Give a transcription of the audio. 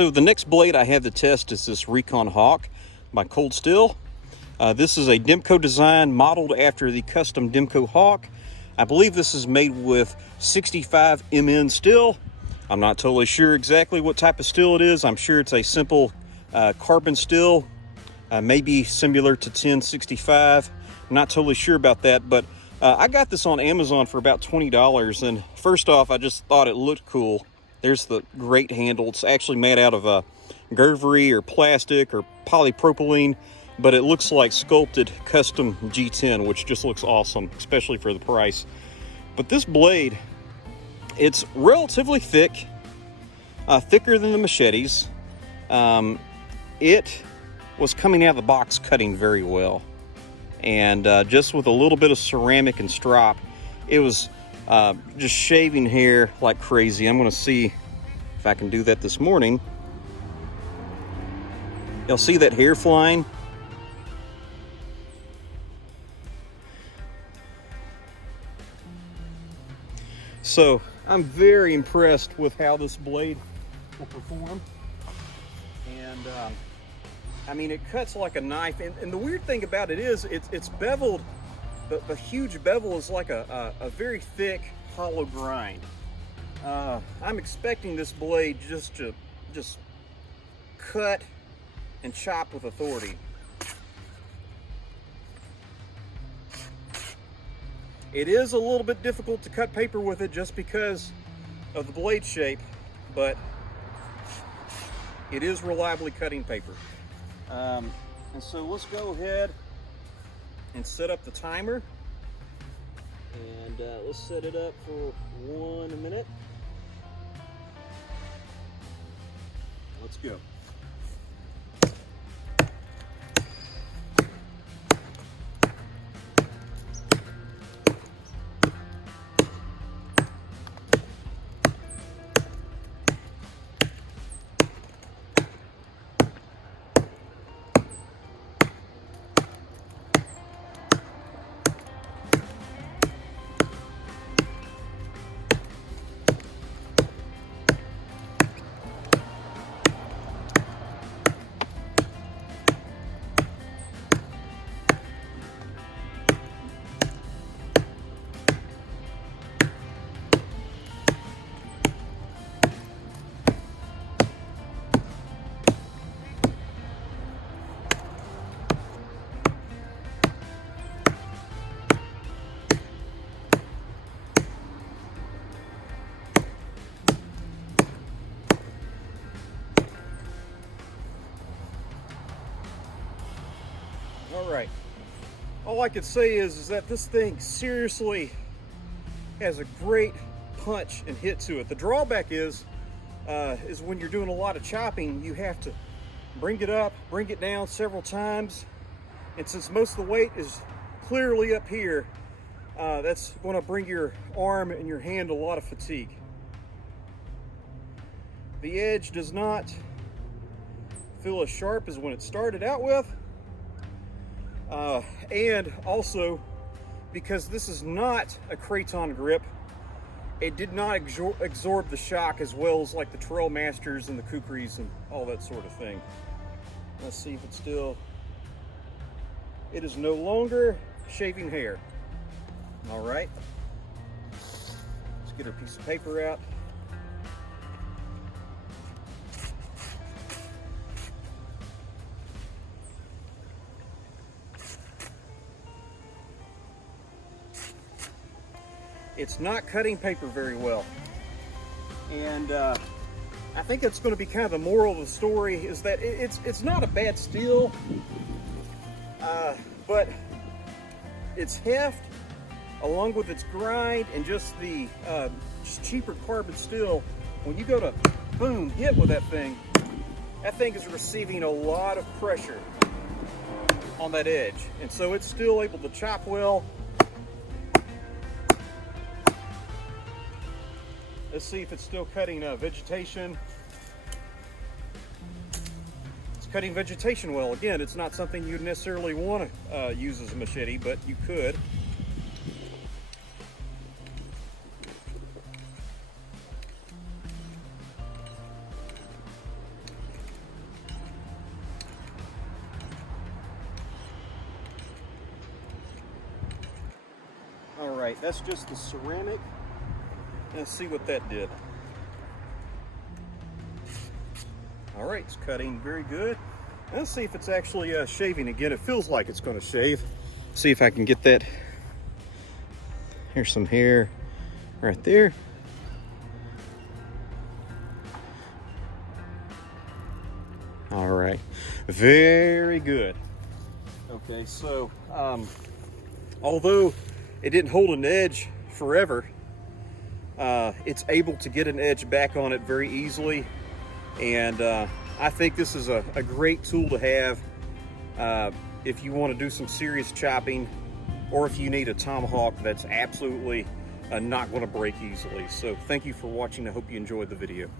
so the next blade I have to test is this Recon Hawk by Cold Steel. This is a Demco design modeled after the custom Demco Hawk. I believe this is made with 65 MN steel. I'm not totally sure exactly what type of steel it is. I'm sure it's a simple carbon steel, maybe similar to 1065. I'm not totally sure about that, but I got this on Amazon for about $20. And first off, I just thought it looked cool. There's the grate handle. It's actually made out of Gervery or plastic or polypropylene, but it looks like sculpted custom G10, which just looks awesome, especially for the price. But this blade, it's relatively thick, thicker than the machetes. It was coming out of the box cutting very well. And just with a little bit of ceramic and strop, it was just shaving hair like crazy. I'm gonna see if I can do that this morning. You'll see that hair flying. So I'm very impressed with how this blade will perform. And I mean, it cuts like a knife. And the weird thing about it is it's beveled. The huge bevel is like a very thick, hollow grind. I'm expecting this blade just to cut and chop with authority. It is a little bit difficult to cut paper with it just because of the blade shape, but it is reliably cutting paper. And so let's go ahead and set up the timer. And let's set it up for 1 minute. Let's go. All right, all I could say is that this thing seriously has a great punch and hit to it. The drawback is when you're doing a lot of chopping, you have to bring it up, bring it down several times. And since most of the weight is clearly up here, that's going to bring your arm and your hand a lot of fatigue. The edge does not feel as sharp as when it started out with. And also, because this is not a Kraton grip, it did not absorb the shock as well as like the Trail Masters and the Kukris and all that sort of thing. Let's see if it's still, it is no longer shaving hair. All right, let's get our piece of paper out. It's not cutting paper very well. And I think it's going to be kind of the moral of the story is that it's not a bad steel, but its heft, along with its grind and just the just cheaper carbon steel, when you go to boom, hit with that thing is receiving a lot of pressure on that edge. And so it's still able to chop well. Let's see if it's still cutting vegetation. It's cutting vegetation well. Again, it's not something you'd necessarily want to use as a machete, but you could. right, that's just the ceramic. Let's see what that did. All right, it's cutting very good. Let's see if it's actually shaving again. It feels like it's going to shave. See if I can get that. Here's some hair right there. All right, very good. Okay, so although it didn't hold an edge forever, it's able to get an edge back on it very easily. And I think this is a great tool to have if you want to do some serious chopping, or if you need a tomahawk that's absolutely not going to break easily. So thank you for watching. I hope you enjoyed the video.